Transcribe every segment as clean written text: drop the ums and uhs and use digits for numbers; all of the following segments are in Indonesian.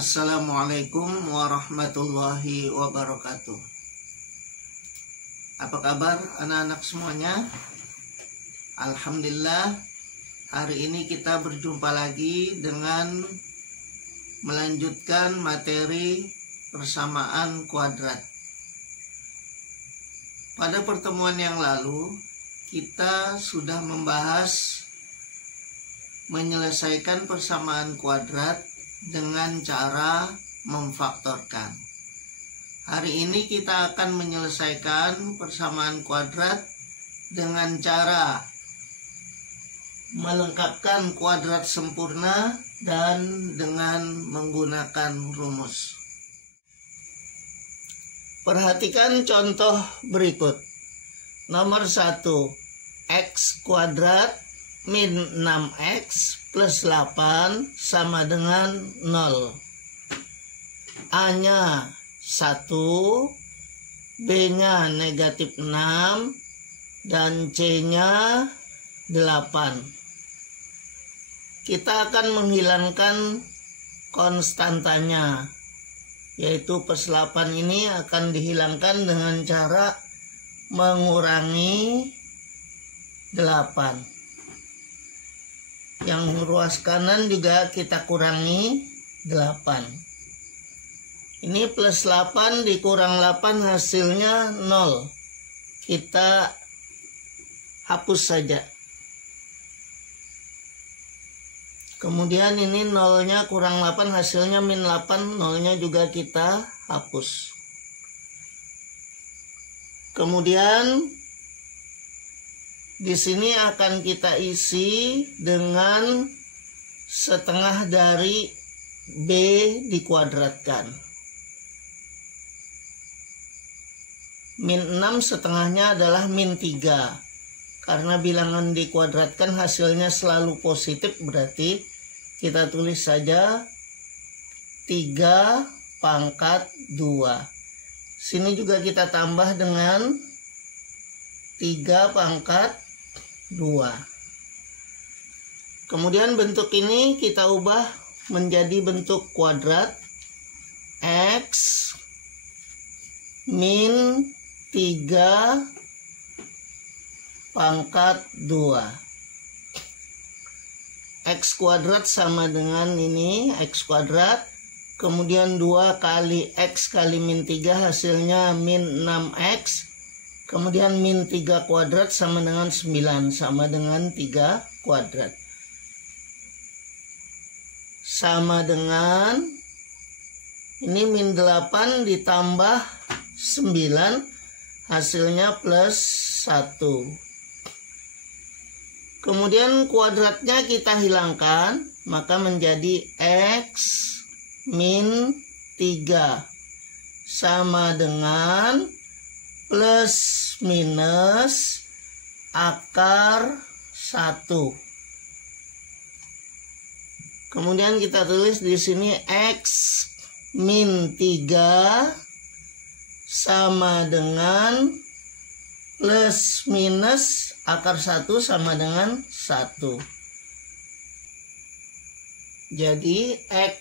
Assalamualaikum warahmatullahi wabarakatuh. Apa kabar anak-anak semuanya? Alhamdulillah, hari ini kita berjumpa lagi dengan melanjutkan materi persamaan kuadrat. Pada pertemuan yang lalu, kita sudah membahas menyelesaikan persamaan kuadrat dengan cara memfaktorkan. Hari ini kita akan menyelesaikan persamaan kuadrat dengan cara melengkapkan kuadrat sempurna dan dengan menggunakan rumus. Perhatikan contoh berikut. Nomor 1, x kuadrat min 6x plus 8 sama dengan 0. A-nya 1, B-nya negatif 6, dan C-nya 8. Kita akan menghilangkan konstantanya, yaitu plus 8 ini akan dihilangkan dengan cara mengurangi 8. Yang ruas kanan juga kita kurangi 8. Ini plus 8 dikurang 8 hasilnya 0. Kita hapus saja. Kemudian ini 0-nya kurang 8 hasilnya min 8. 0-nya juga kita hapus. Kemudian di sini akan kita isi dengan setengah dari B dikuadratkan. Min 6 setengahnya adalah min 3. Karena bilangan dikuadratkan hasilnya selalu positif, berarti kita tulis saja 3 pangkat 2. Sini juga kita tambah dengan 3 pangkat 2. Kemudian bentuk ini kita ubah menjadi bentuk kuadrat. X min 3 pangkat 2. X kuadrat sama dengan ini, X kuadrat. Kemudian 2 kali X kali min 3 hasilnya min 6X. Kemudian min 3 kuadrat sama dengan 9, sama dengan 3 kuadrat. Sama dengan, ini min 8 ditambah 9, hasilnya plus 1. Kemudian kuadratnya kita hilangkan, maka menjadi X min 3 sama dengan plus minus akar 1. Kemudian kita tulis di sini X min 3 sama dengan plus minus akar 1 sama dengan 1. Jadi X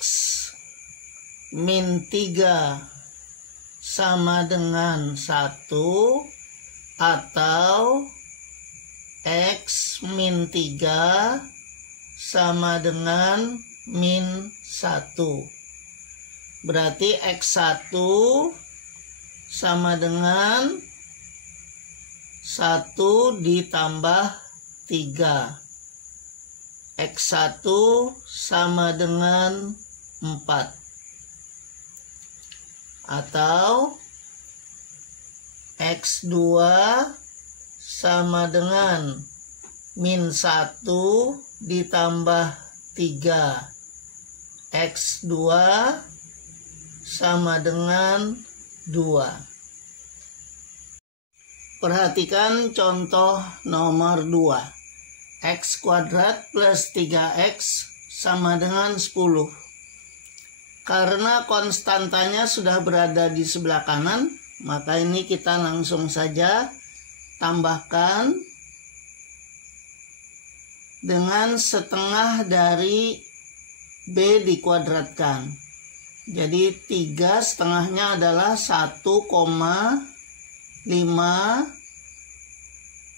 min 3 sama dengan 1 atau X min 3 sama dengan min 1. Berarti X1 sama dengan 1 ditambah 3. X1 sama dengan 4. Atau X2 sama dengan min 1 ditambah 3. X2 sama dengan 2. Perhatikan contoh nomor 2. X kuadrat plus 3X sama dengan 10. Karena konstantanya sudah berada di sebelah kanan, maka ini kita langsung saja tambahkan dengan setengah dari B dikuadratkan. Jadi 3 setengahnya adalah 1,5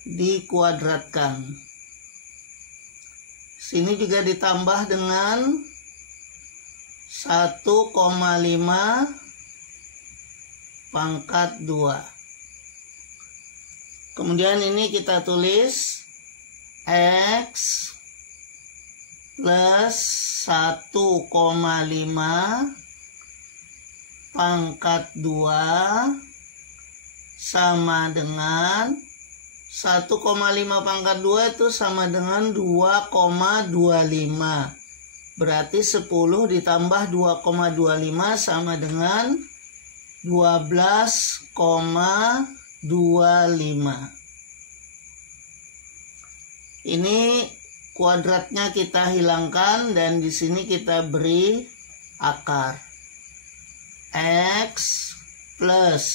dikuadratkan. Sini juga ditambah dengan 1,5 pangkat 2. Kemudian ini kita tulis X plus 1,5 pangkat 2 sama dengan 1,5 pangkat 2 itu sama dengan 2,25. Berarti 10 ditambah 2,25 sama dengan 12,25. Ini kuadratnya kita hilangkan dan di sini kita beri akar. X plus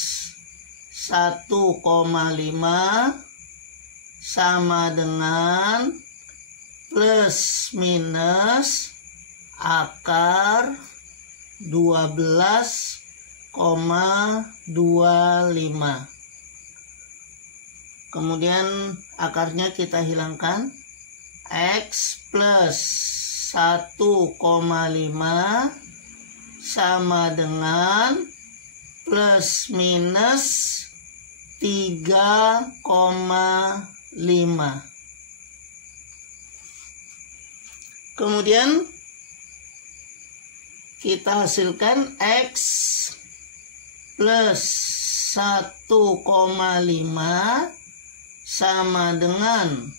1,5 sama dengan plus minus akar 12,25. Kemudian akarnya kita hilangkan. X plus 1,5 sama dengan plus minus 3,5. Kemudian kita hasilkan X plus 1,5 sama dengan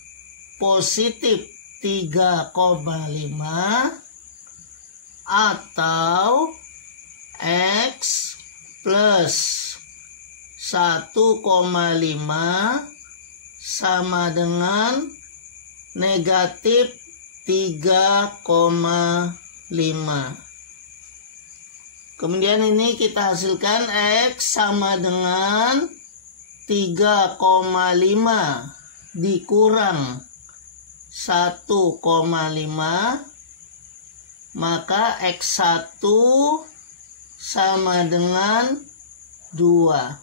positif 3,5 atau X plus 1,5 sama dengan negatif 3,5. Kemudian ini kita hasilkan X sama dengan 3,5 dikurang 1,5, maka X1 sama dengan 2.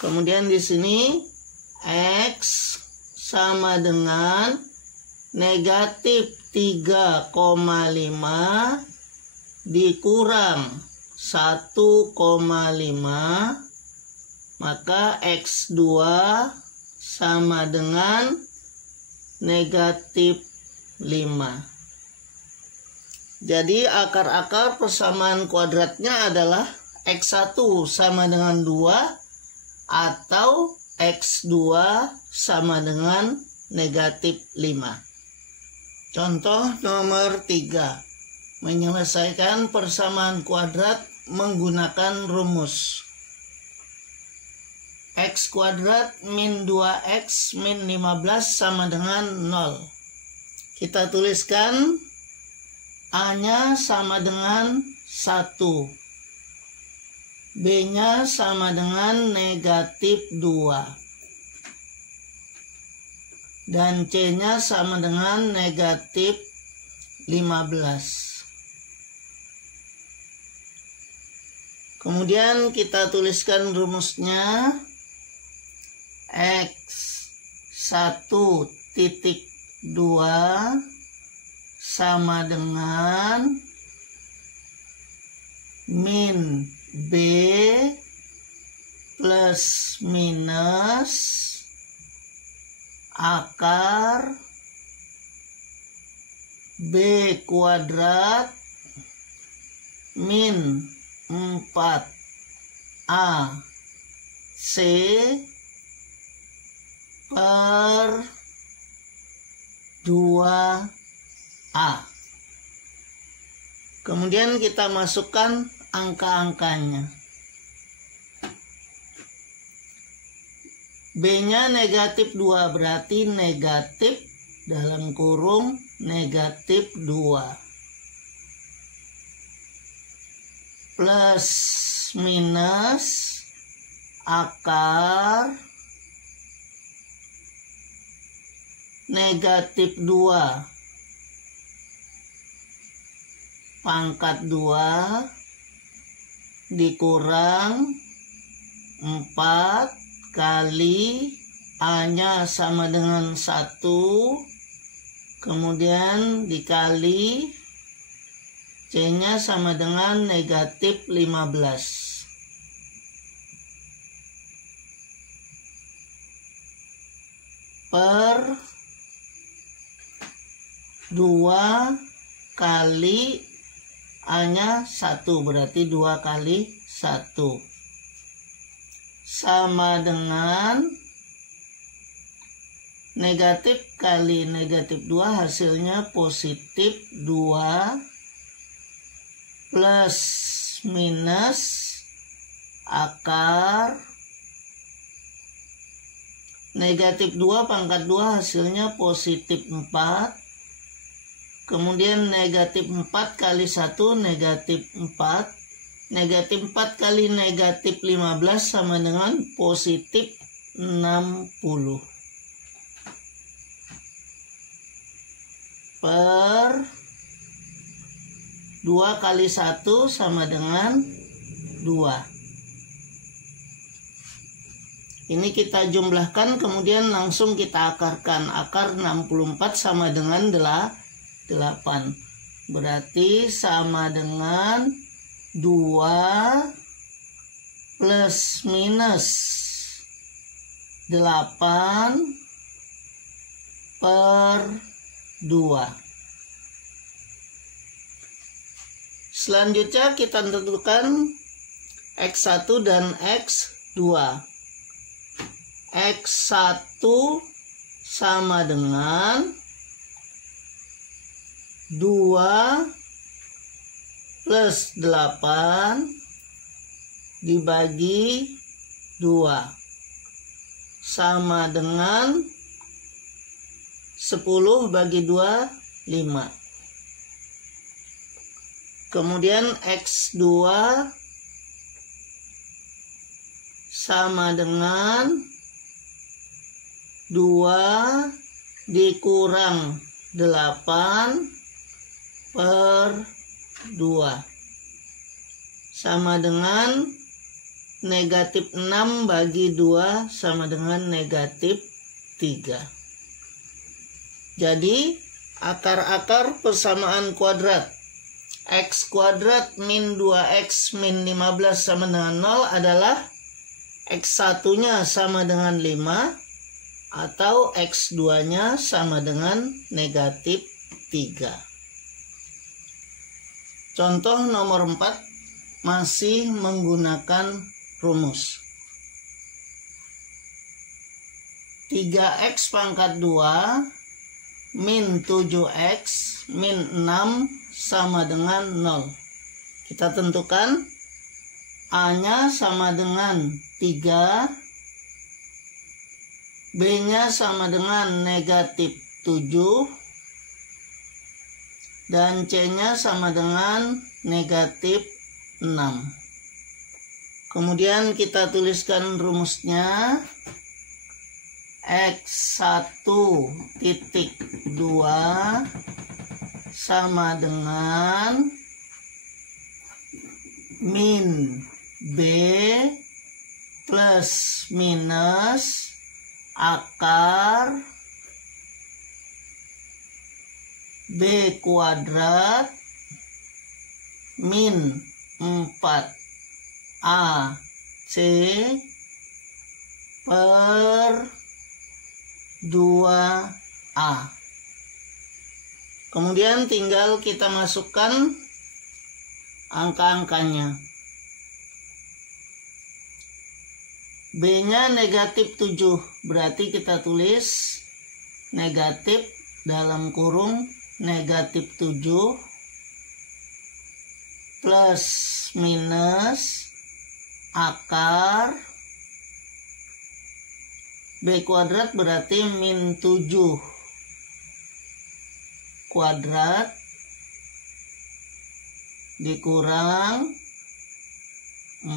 Kemudian di sini X sama dengan negatif 3,5 dikurang 1,5, maka X2 sama dengan negatif 5. Jadi akar-akar persamaan kuadratnya adalah X1 sama dengan 2 atau X2 sama dengan negatif 5. Contoh nomor 3. Menyelesaikan persamaan kuadrat menggunakan rumus. X kuadrat min 2X min 15 sama dengan 0. Kita tuliskan A-nya sama dengan 1. B-nya sama dengan negatif 2. Dan C-nya sama dengan negatif 15. Kemudian kita tuliskan rumusnya. X1 titik 2 sama dengan min B plus minus akar B kuadrat min 4AC per 2A. Kemudian kita masukkan angka-angkanya. B-nya negatif 2 berarti negatif dalam kurung negatif 2. Plus minus akar negatif 2 pangkat 2 dikurang 4 kali A-nya sama dengan 1, kemudian dikali C-nya sama dengan negatif 15. Per 2 kali A-nya 1, berarti 2 kali 1. Sama dengan negatif kali negatif 2 hasilnya positif 2 plus minus akar negatif 2 pangkat 2 hasilnya positif 4. Kemudian negatif 4 kali 1 negatif 4. Negatif 4 kali negatif 15 sama dengan positif 60. Per 2 kali 1 sama dengan 2. Ini kita jumlahkan, kemudian langsung kita akarkan. Akar 64 sama dengan 8. Berarti sama dengan 2 plus minus 8 per 2. Selanjutnya kita tentukan X1 dan X2. X1 sama dengan 2 plus 8 dibagi 2 sama dengan 10 bagi 2, 5. Kemudian X2 sama dengan 2 dikurang 8 per 2 sama dengan negatif 6 bagi 2 sama dengan negatif 3. Jadi akar-akar persamaan kuadrat X kuadrat min 2X min 15 sama dengan 0 adalah X1-nya sama dengan 5 atau X2-nya sama dengan negatif 3. Contoh nomor 4 masih menggunakan rumus. 3X pangkat 2 min 7X min 6 sama dengan 0. Kita tentukan A-nya sama dengan 3, B-nya sama dengan negatif 7, dan C-nya sama dengan negatif 6. Kemudian kita tuliskan rumusnya. X1 titik 2 sama dengan min B plus minus akar B kuadrat min 4AC per 2A. Kemudian tinggal kita masukkan angka-angkanya. B-nya negatif 7, berarti kita tulis negatif dalam kurung negatif 7 plus minus akar B kuadrat berarti min 7 kuadrat dikurang 4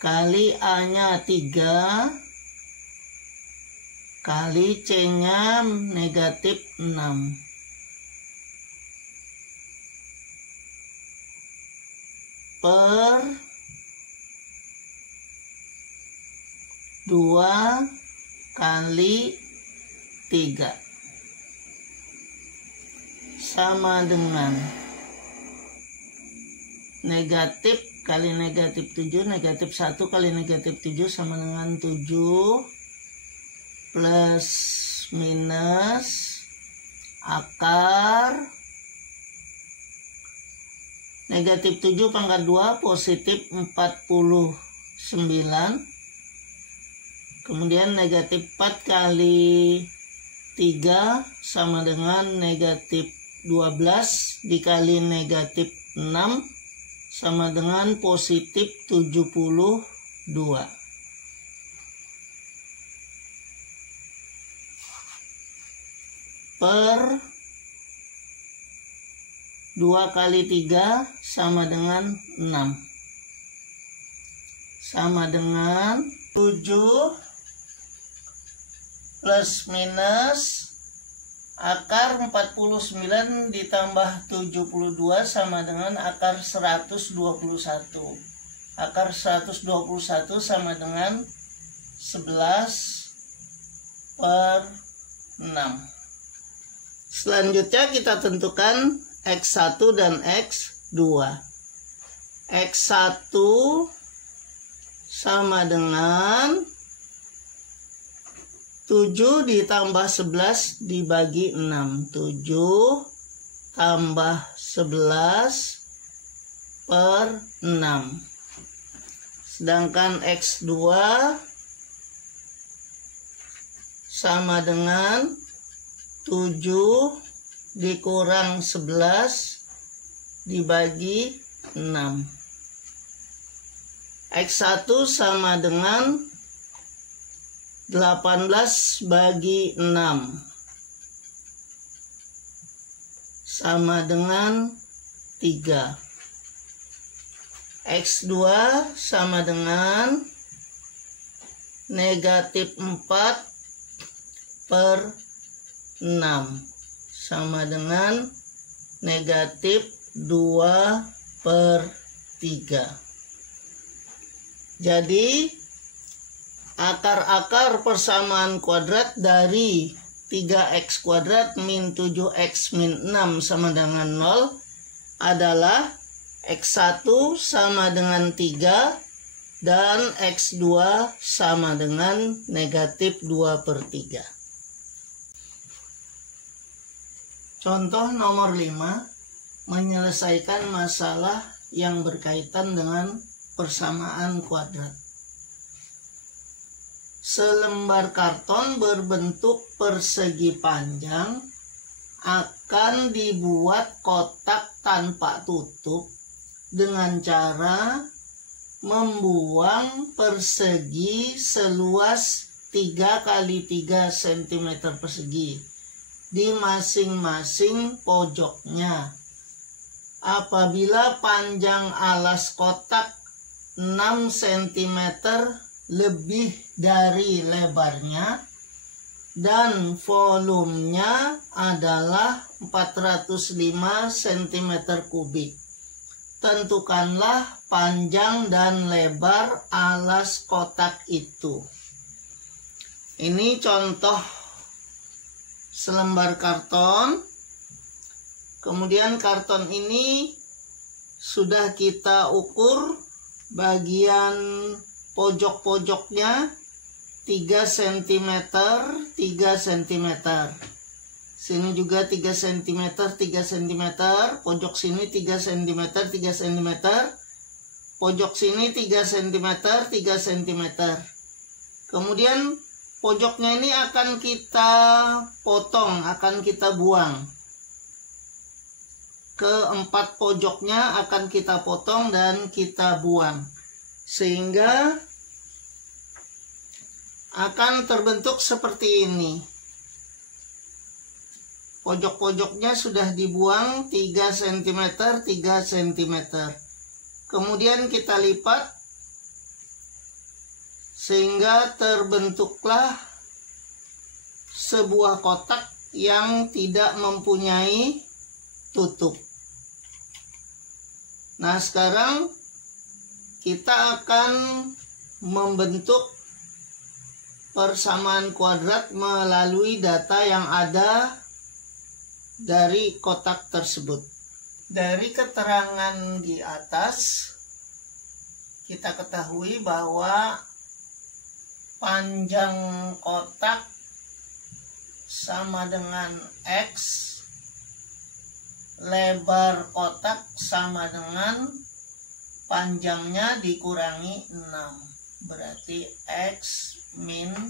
kali A-nya 3 kali C-nya negatif 6. per 2 kali 3 sama dengan negatif kali negatif 7, negatif 1 kali negatif 7 sama dengan 7 plus minus akar negatif 7 pangkat 2 positif 49. Kemudian negatif 4 kali 3 sama dengan negatif 12 dikali negatif 6 sama dengan positif 72. Per 2 kali 3 sama dengan 6. Sama dengan 7 plus minus akar 49 ditambah 72 sama dengan akar 121. Akar 121 sama dengan 11 per 6. Selanjutnya kita tentukan X1 dan X2. X1 sama dengan 7 ditambah 11 dibagi 6. 7 tambah 11 per 6. Sedangkan X2 sama dengan 7 dikurang 11 dibagi 6. X1 sama dengan 18 bagi 6 sama dengan 3. X2 sama dengan negatif 4 per 6 sama dengan negatif 2 per 3. Jadi akar-akar persamaan kuadrat dari 3x kuadrat min 7x min 6 sama dengan 0 adalah x1 sama dengan 3 dan x2 sama dengan negatif 2 per 3. Contoh nomor 5, menyelesaikan masalah yang berkaitan dengan persamaan kuadrat. Selembar karton berbentuk persegi panjang akan dibuat kotak tanpa tutup dengan cara membuang persegi seluas 3 kali 3 cm persegi di masing-masing pojoknya. Apabila panjang alas kotak 6 cm lebih dari lebarnya dan volumenya adalah 405 cm kubik. Tentukanlah panjang dan lebar alas kotak itu. Ini contoh selembar karton. Kemudian karton ini sudah kita ukur bagian pojok-pojoknya 3 cm, 3 cm. Sini juga 3 cm, 3 cm. Pojok sini 3 cm, 3 cm. Pojok sini 3 cm, 3 cm. Kemudian pojoknya ini akan kita potong, akan kita buang. Keempat pojoknya akan kita potong dan kita buang. Sehingga akan terbentuk seperti ini. Pojok-pojoknya sudah dibuang 3 cm, 3 cm. Kemudian kita lipat sehingga terbentuklah sebuah kotak yang tidak mempunyai tutup. Nah, sekarang kita akan membentuk persamaan kuadrat melalui data yang ada dari kotak tersebut. Dari keterangan di atas, kita ketahui bahwa panjang kotak sama dengan X, lebar kotak sama dengan panjangnya dikurangi 6. Berarti X min 6.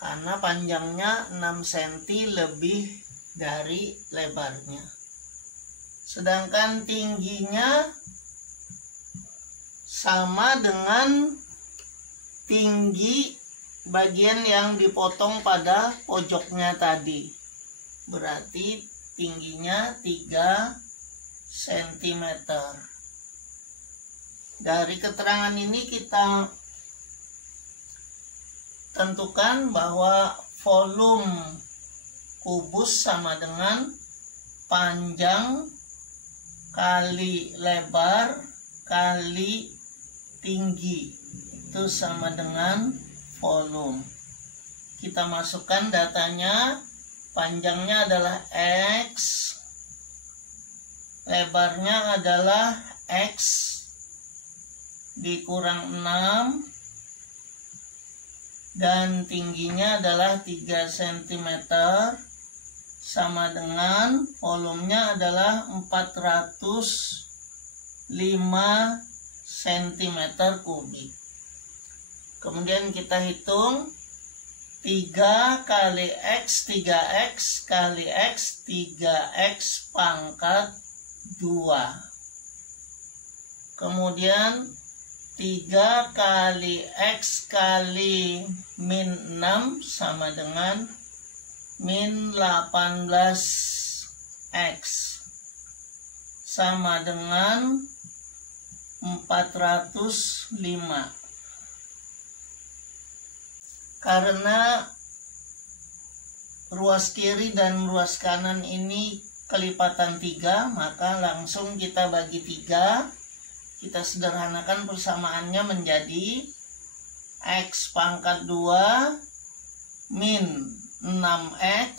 Karena panjangnya 6 cm lebih dari lebarnya. Sedangkan tingginya sama dengan tinggi bagian yang dipotong pada pojoknya tadi. Berarti tingginya 3 cm. Dari keterangan ini kita tentukan bahwa volume kubus sama dengan panjang kali lebar kali tinggi. Itu sama dengan volume. Kita masukkan datanya. Panjangnya adalah X, lebarnya adalah X dikurang 6, dan tingginya adalah 3 cm, sama dengan volumenya adalah 405 cm kubik. Kemudian kita hitung 3 kali X, 3X kali X, 3X pangkat 2. Kemudian 3 kali X kali min 6 sama dengan min 18X, sama dengan 405. Karena ruas kiri dan ruas kanan ini kelipatan 3, maka langsung kita bagi 3. Kita sederhanakan persamaannya menjadi X pangkat 2 min 6X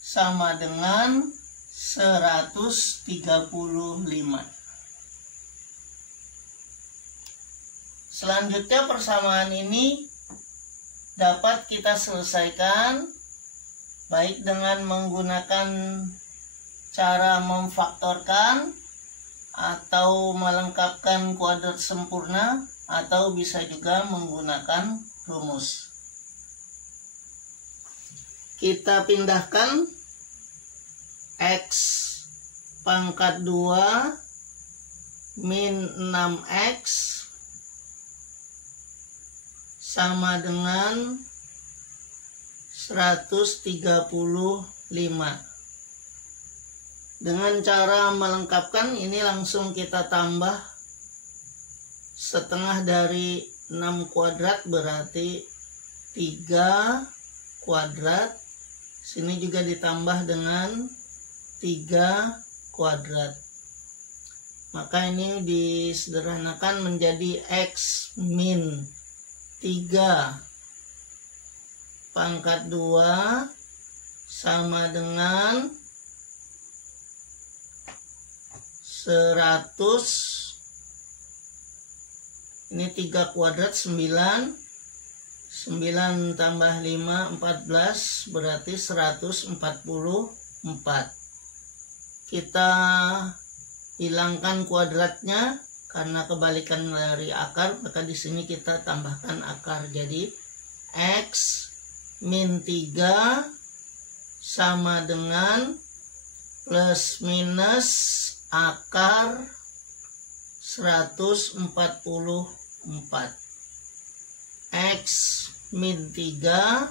sama dengan 135. Selanjutnya persamaan ini dapat kita selesaikan baik dengan menggunakan cara memfaktorkan atau melengkapkan kuadrat sempurna, atau bisa juga menggunakan rumus. Kita pindahkan X pangkat 2 min 6X sama dengan 135. Dengan cara melengkapkan ini langsung kita tambah setengah dari 6 kuadrat berarti 3 kuadrat. Sini juga ditambah dengan 3 kuadrat. Maka ini disederhanakan menjadi X min 3 pangkat 2 sama dengan 100. Ini 3 kuadrat 9 tambah 5 14 berarti 144. Kita hilangkan kuadratnya karena kebalikan dari akar, maka di sini kita tambahkan akar. Jadi X min 3 sama dengan plus minus akar 144. X min 3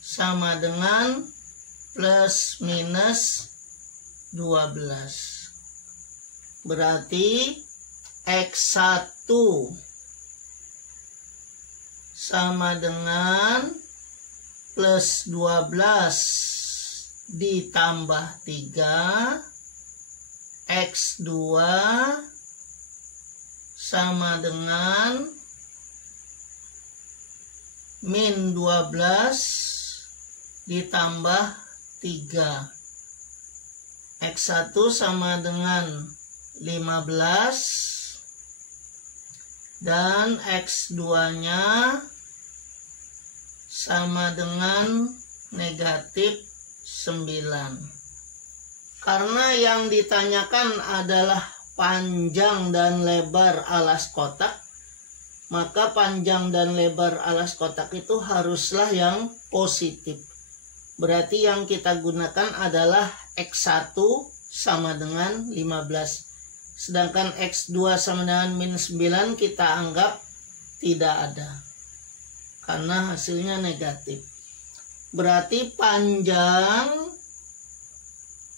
sama dengan plus minus 12. Berarti X1 sama dengan plus 12 ditambah 3 X2 sama dengan min 12 ditambah 3. X1 sama dengan 15 dan X2-nya sama dengan negatif 9. Karena yang ditanyakan adalah panjang dan lebar alas kotak, maka panjang dan lebar alas kotak itu haruslah yang positif. Berarti yang kita gunakan adalah X1 sama dengan 15. Sedangkan X2 sama dengan min 9 kita anggap tidak ada. Karena hasilnya negatif. Berarti panjang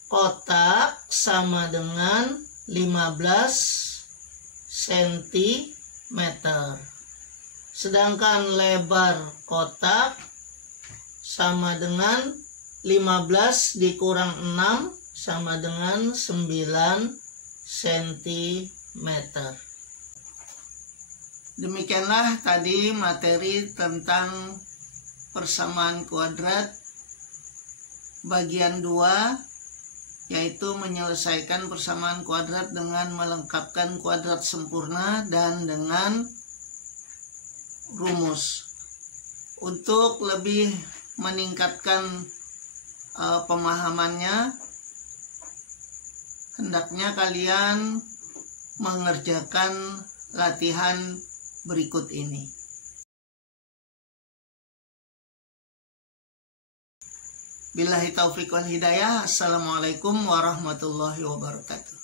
kotak sama dengan 15 cm. Sedangkan lebar kotak sama dengan 15 dikurang 6 sama dengan 9 cm. Demikianlah tadi materi tentang persamaan kuadrat bagian 2, yaitu menyelesaikan persamaan kuadrat dengan melengkapkan kuadrat sempurna dan dengan rumus. Untuk lebih meningkatkan pemahamannya, hendaknya kalian mengerjakan latihan berikut ini. Billahi taufiq wal hidayah. Assalamualaikum warahmatullahi wabarakatuh.